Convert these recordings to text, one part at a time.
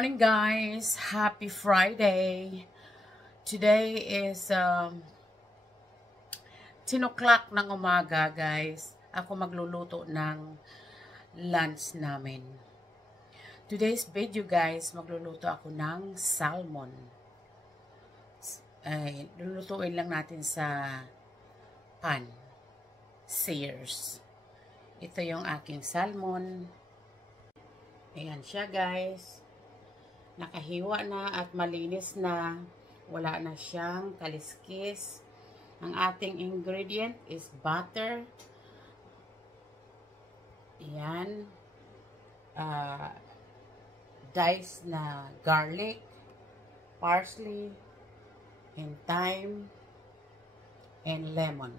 morning, guys. Happy Friday. Today is 10 o'clock ng umaga, guys. Ako magluluto ng lunch namin. Today's video, guys, magluluto ako ng salmon. Lulutuin lang natin sa pan. Sears. Ito yung aking salmon. Ayan siya, guys. Nakahiwa na at malinis na. Wala na siyang kaliskis. Ang ating ingredient is butter. Ayan. Diced na garlic, parsley, and thyme, and lemon.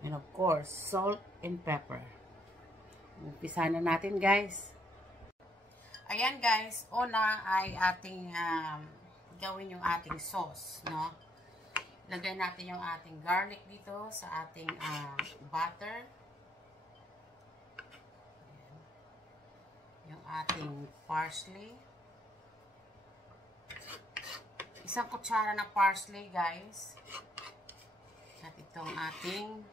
And of course, salt and pepper. Umpisa na natin, guys. Ayan, guys, una ay ating gawin yung ating sauce, no? Lagay natin yung ating garlic dito sa ating butter. Ayan. Yung ating parsley. Isang kutsara na parsley, guys. At itong ating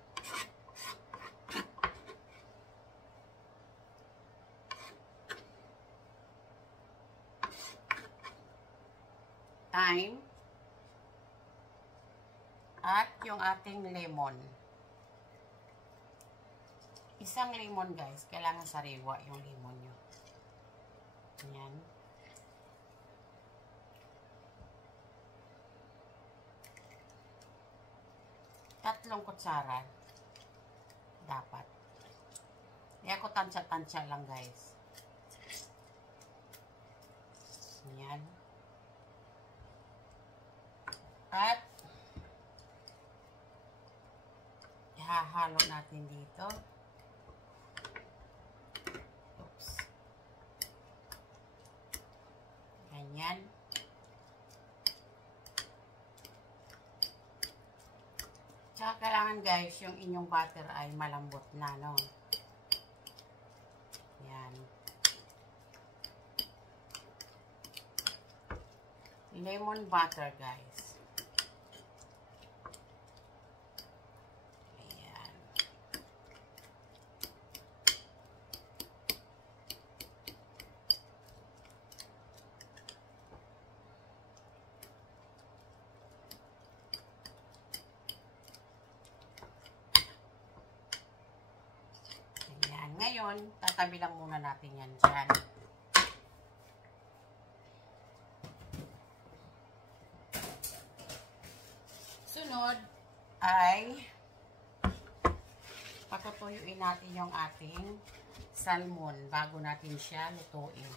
thyme at yung ating lemon. Isang lemon, guys. Kailangan sariwa yung lemon nyo. Ayan. Tatlong kutsara dapat. Kaya ako tansya-tansya lang, guys. Ayan. At ihahalo natin dito. Oops. Ganyan. Tsaka kailangan, guys, yung inyong butter ay malambot na, no? Yan. Lemon butter, guys. Ngayon, tatabi lang muna natin yan dyan. Sunod ay patutuyuin natin yung ating salmon bago natin siya lutuin.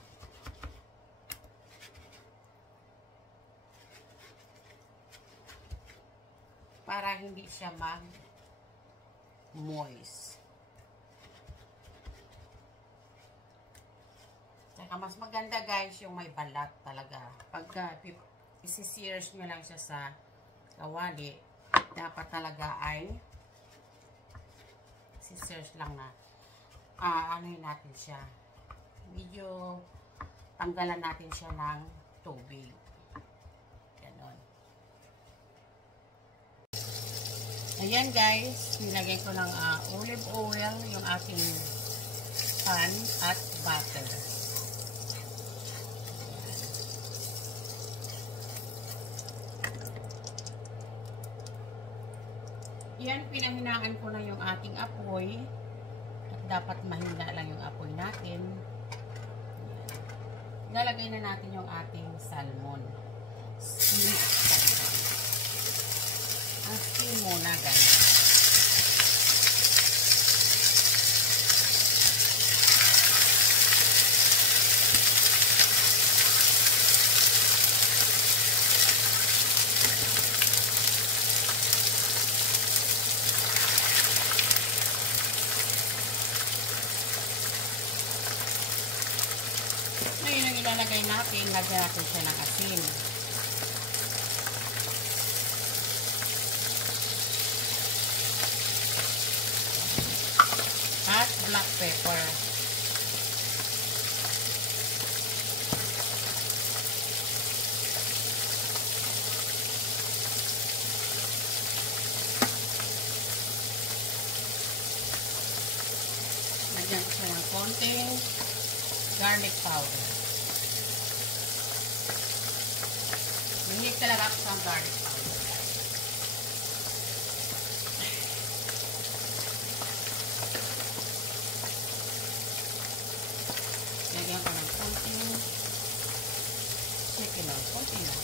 Para hindi siya mag-moist. Mas maganda, guys, yung may balat talaga. Pagka isi-sears nyo lang siya sa kawali, dapat talaga ay isi-sears lang na anuhin natin siya. Medyo tanggalan natin siya ng tubig. Ganon. Ayan, guys, nilagay ko ng olive oil yung aking pan at butter. Yan, pinahinaan ko na yung ating apoy. At dapat mahina lang yung apoy natin. Ilalagay na natin yung ating salmon. Steam. Ang steam muna, guys. Ngayon ang ilalagay natin, lagyan natin siya ng asin. At black pepper. konting garlic powder. Mahilig talaga ako sa garlic powder. Lagyan ko ng konting chicken lang. Konting lang.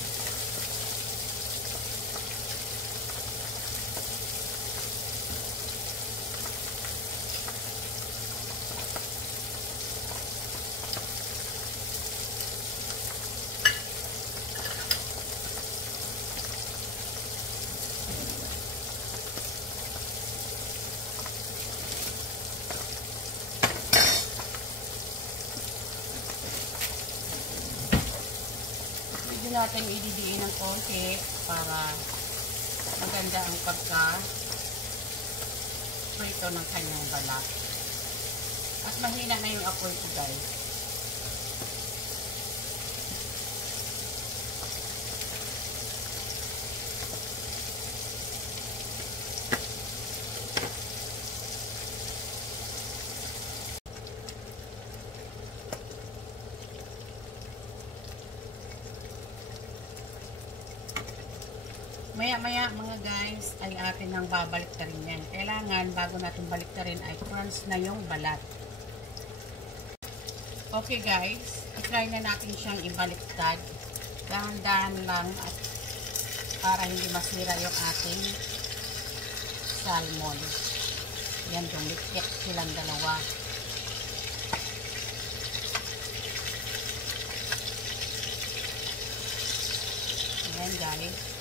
Natin ididiin ng konti para maganda ang pagka-prito ng kanyang balat. At mahina na yung apoy ko, guys. Maya-maya mga guys ay atin nang babalik na rin yan. Kailangan bago natin balik na rin ay crunch na yung balat. Okay guys, i-try na natin siyang ibaliktad. Dahan-dahan lang at para hindi masira yung ating salmon. Yan, dumikit silang dalawa. Ayan guys.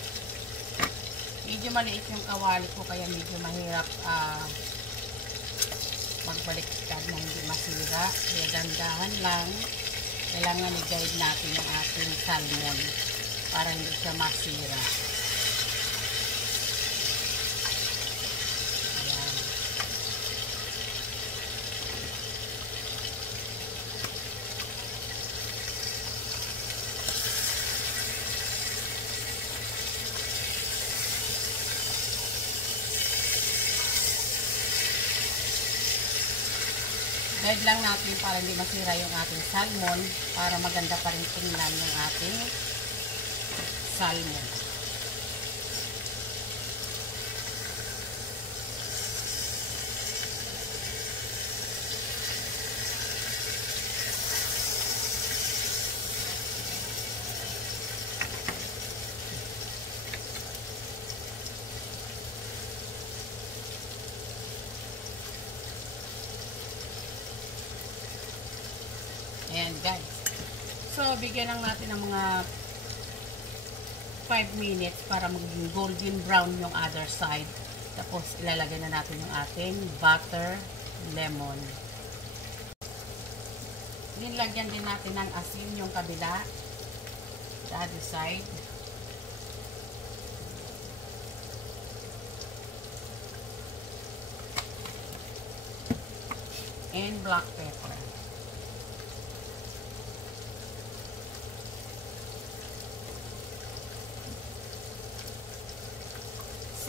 Medyo maliit yung kawali ko kaya medyo mahirap magbaliktad na hindi masira. Kaya dandahan lang. Kailangan i-guide natin yung ating salmon para hindi siya masira. Ayan. Guide lang natin para hindi masira yung ating salmon para maganda pa rin tingnan yung ating salmon. Ayan guys. So, bigyan lang natin ng mga 5 minutes para maging golden brown yung other side. Tapos, ilalagay na natin yung ating butter lemon. Nilagyan din natin ng asin yung kabila. The other side. And black pepper.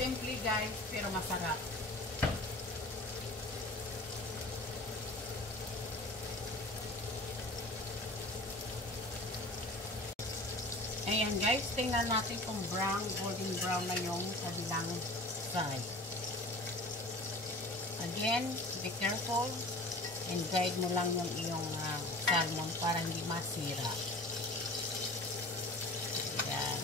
Simple guys, pero masarap. Ayan guys, tingnan natin kung brown, golden brown na yung kabilang side. Again, be careful and guide mo lang yung iyong salmon para hindi masira. Ayan.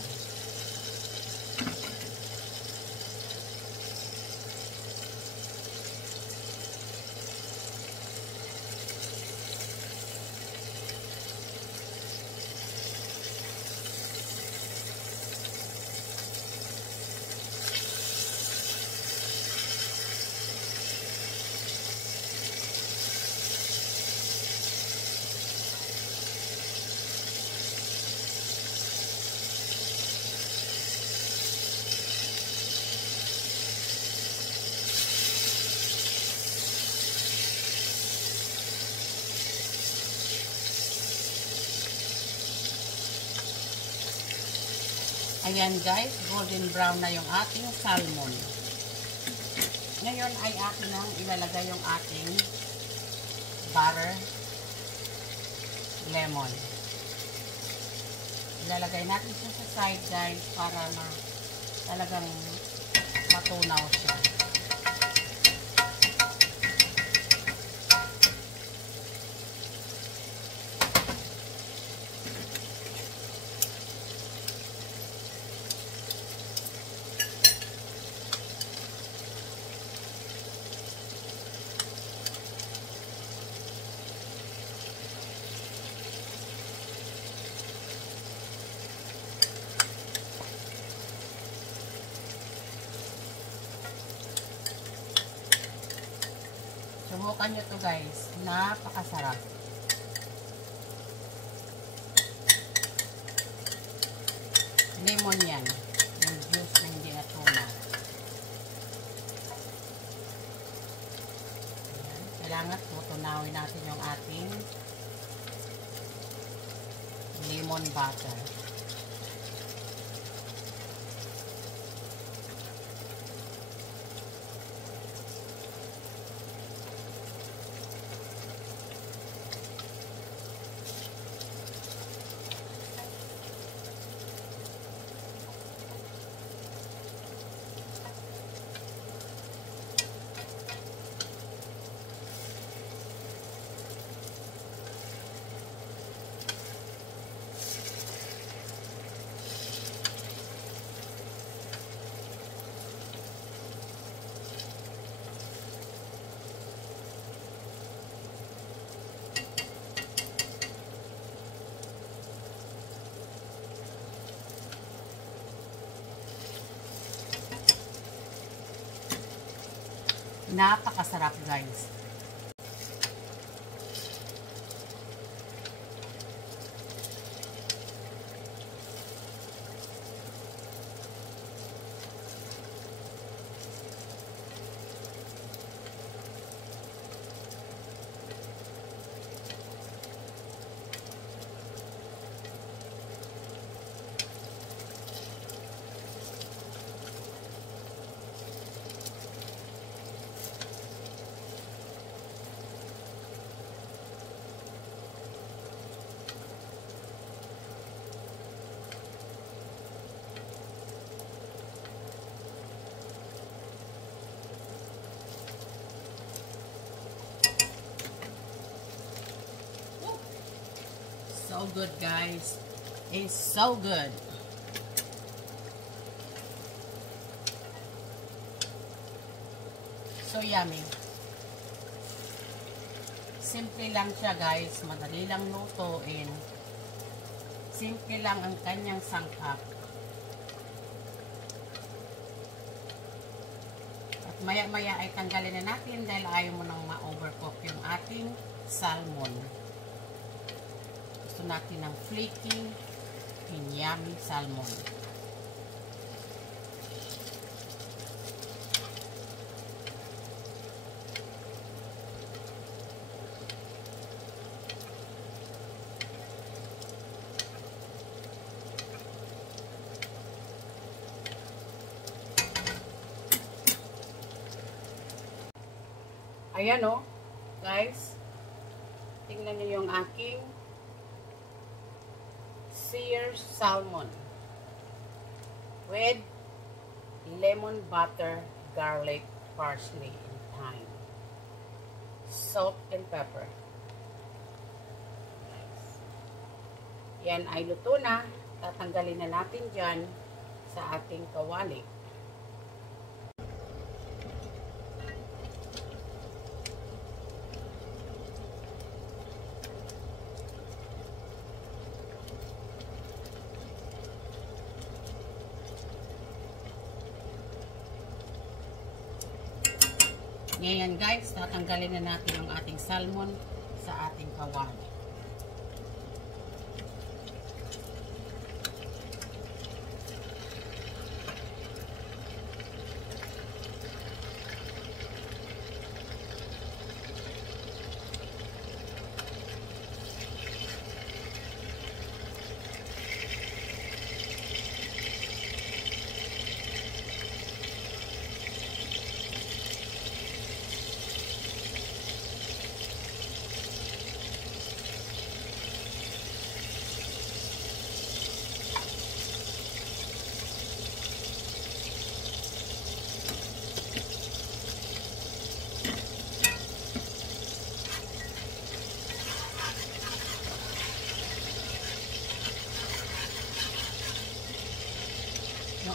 Ayan guys, golden brown na yung ating salmon. Ngayon ay atin nang ilalagay yung ating butter, lemon. Ilalagay natin siya sa side guys para talagang matunaw siya. Subukan nyo to guys. Napakasarap. Lemon yan. Yung juice na hindi natunaw. Kailangan tutunawin natin yung ating lemon butter. Napakasarap guys. So good guys. It's so good. So yummy. Simple lang siya guys. Madali lang lutuin. Simple lang ang kanyang sangkap. At maya maya ay tanggalin na natin dahil ayaw mo nang ma-overcook yung ating salmon. Gusto natin ng flaky and yummy salmon. Ayan o, guys. Tingnan niyo yung aking seared salmon with lemon butter, garlic, parsley, and thyme. Salt and pepper. Yan ay luto na. Tatanggalin na natin dyan sa ating kawali. Ngayon guys, tatanggalin na natin yung ating salmon sa ating kawali.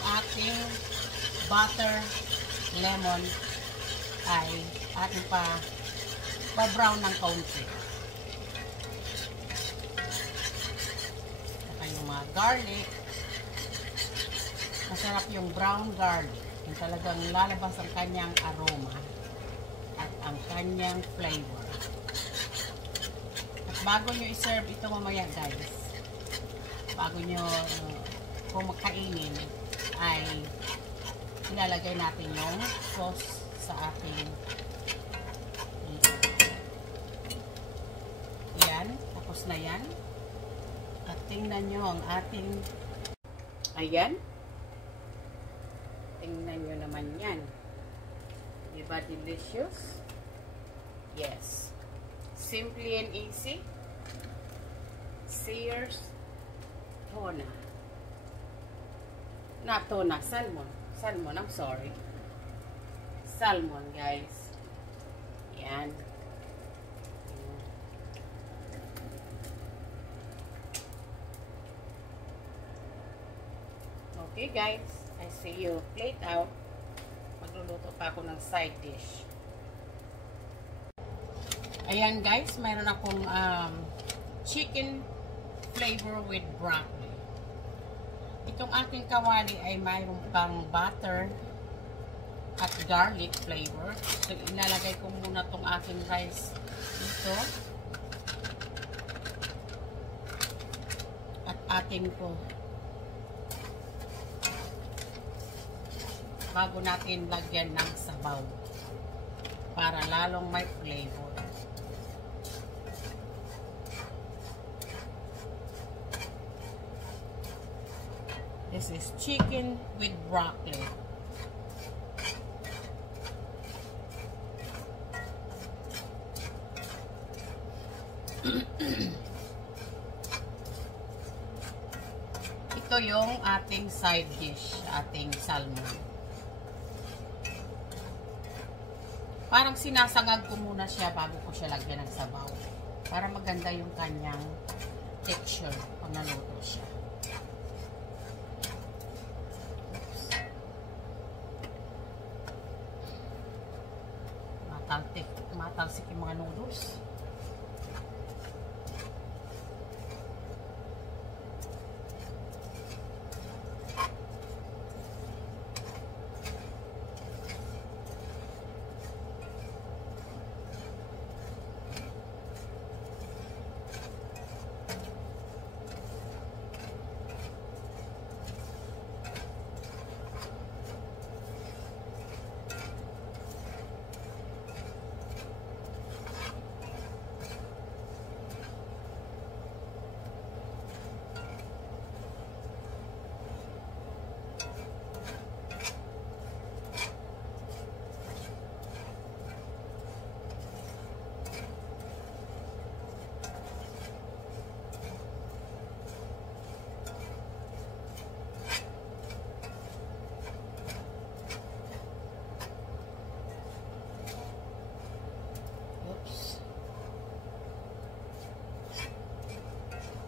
ating butter lemon ay ating pa-brown ng kaunti. Saka yung mga garlic. Masarap yung brown garlic. Yung talagang lalabas ang kanyang aroma at ang kanyang flavor. At bago nyo iserve ito mamaya guys, bago nyo kumakainin, ay ilalagay natin yung sauce sa ating yan, tapos na yan. At tingnan nyo ang ating ayan, tingnan nyo naman yan, diba delicious? Yes, simply and easy. Sears tuna, not tuna, salmon, I'm sorry, salmon guys. Yan. Okay guys, I see you plate out. Magluluto pa ako ng side dish. Ayan guys, mayroon akong chicken flavor with broccoli. Itong aking kawali ay mayroon pang butter at garlic flavor. So, ilalagay ko muna tong aking rice dito. At ating po bago natin lagyan ng sabaw para lalong may flavor. This is chicken with broccoli. Ito yung ating side dish, ating salmon. Parang sinasangag ko muna siya bago ko siya lagyan ng sabaw. Para maganda yung kanyang texture pag naluto siya. Matalsik yung mga noodles.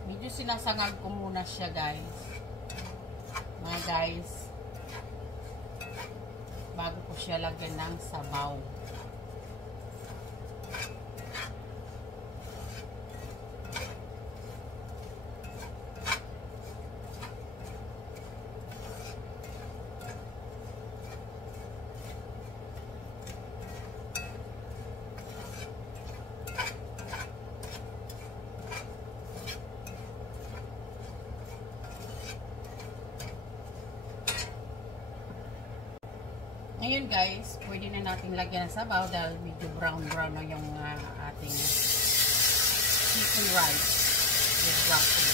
Medyo sinasangag ko muna siya guys. Mga guys, bago ko siya lagyan ng sabaw. Ngayon guys, pwede na natin lagyan ng sabaw dahil medyo brown na yung ating chicken rice with broccoli.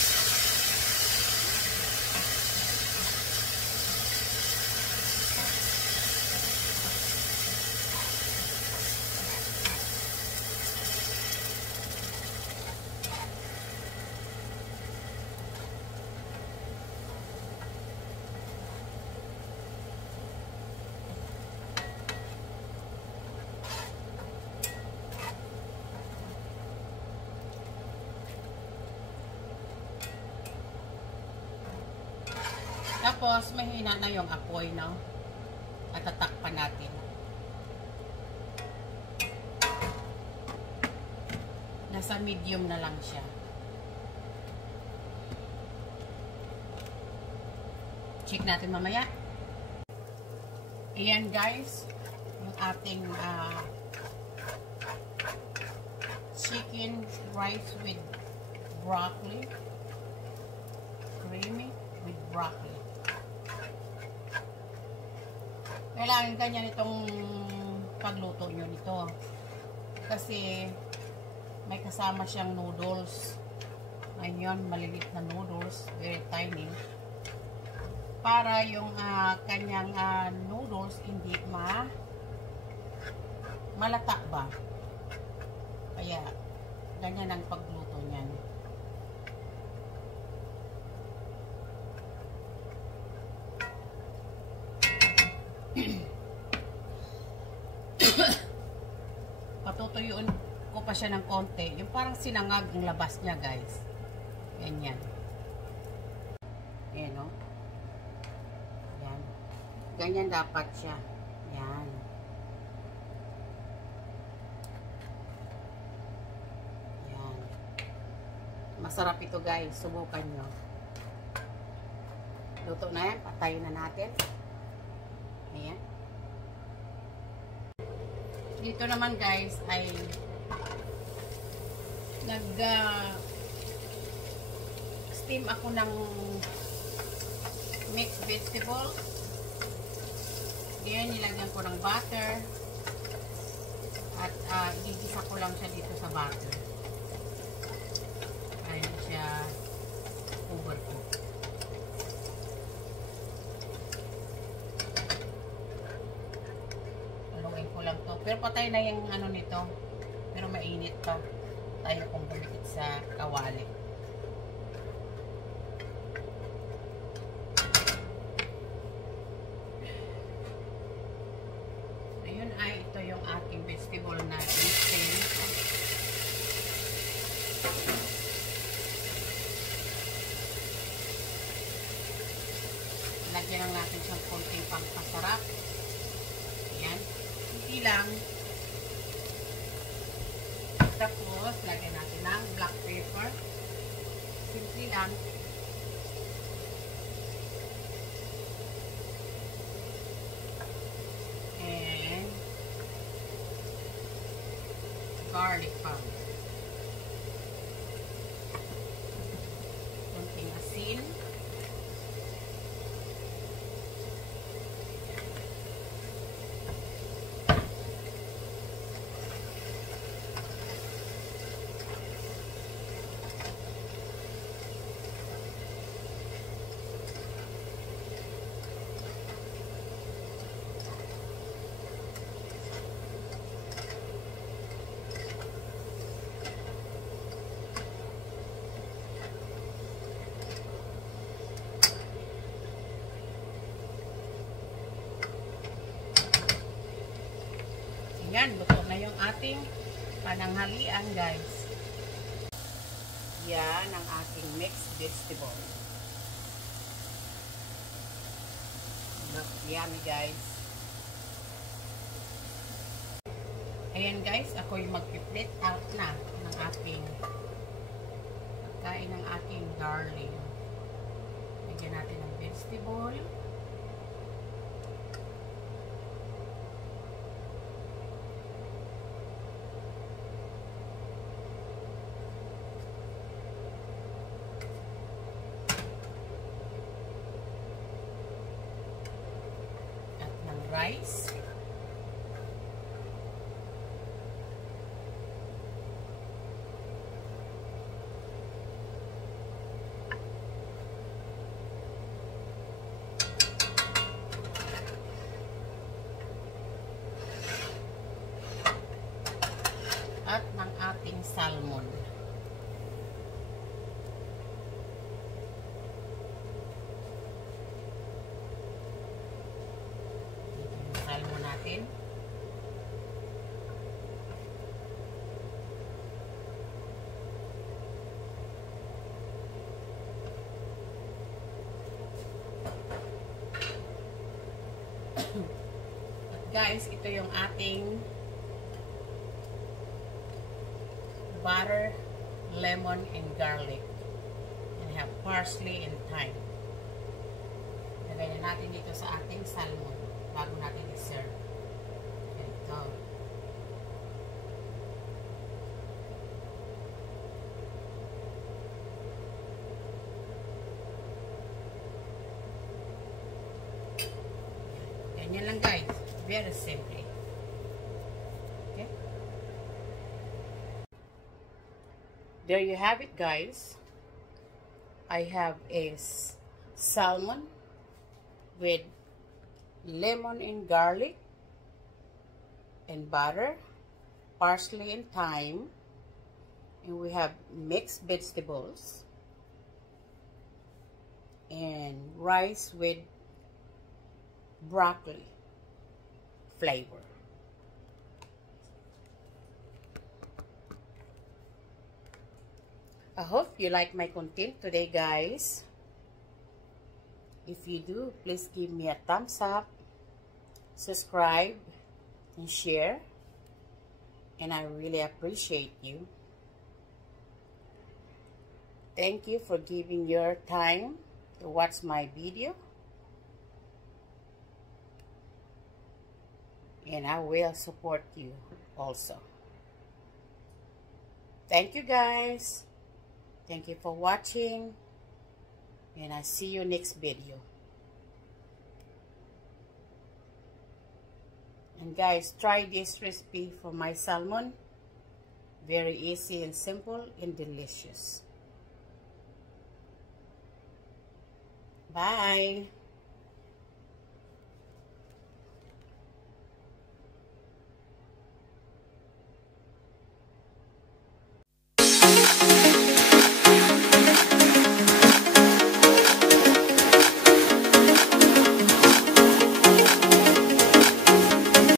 Tapos, mahina na yung apoy, no? At tatakpan natin. Nasa medium na lang siya. Check natin mamaya. Ayan guys, yung ating chicken rice with broccoli. Creamy with broccoli. Kailangan ganyan itong pagluto nyo nito. Kasi may kasama siyang noodles. Ayun, maliliit na noodles. Very tiny. Para yung kanyang noodles hindi malata ba. Kaya, ganyan ang pagluto niyan. Patutuyuin ko pa siya ng konti. Yung parang sinangag ang labas niya, guys. Ganyan. Ayan, no? Ayan. Ganyan dapat siya. Ayan. Ayan. Masarap ito, guys. Subukan nyo. Luto na yan. Patayin na natin. Ayan. Dito naman guys ay steam ako ng mixed vegetable. Diyan nilagyan ko ng butter at igigisa ko lang siya dito sa butter. Ayan siya overcook. Pero patay na yung ano nito. Pero mainit pa. Tayo kung bumikit sa kawali. Ayun ay ito yung ating vegetable na instant. Lagyan lang natin siyang konting pampasarap. Ayan. Lang. Tapos, lagyan natin ng black pepper. Simple lang. And garlic powder. Konting asin. Yan, luto na yung ating pananghalian, guys. Yan ang ating mixed vegetable. Look, yummy, guys. Ayan, guys, ako yung mag-plate out na ng ating pagkain ng ating darling. Lagyan natin ng vegetable. Rice. At ng ating salmon. Natin. At guys, ito yung ating butter, lemon, and garlic. And have parsley and thyme. Lagay na natin dito sa ating salmon bago natin i-serve. Ito. Ganyan lang guys. Very simple. Okay? There you have it guys. I have a salmon with lemon and garlic and butter, parsley and thyme, and we have mixed vegetables and rice with broccoli flavor. I hope you like my content today guys. If you do, please give me a thumbs up, subscribe, and share. And I really appreciate you. Thank you for giving your time to watch my video. And I will support you also. Thank you guys. Thank you for watching. And I see you next video. And guys, try this recipe for my salmon. Very easy and simple and delicious. Bye.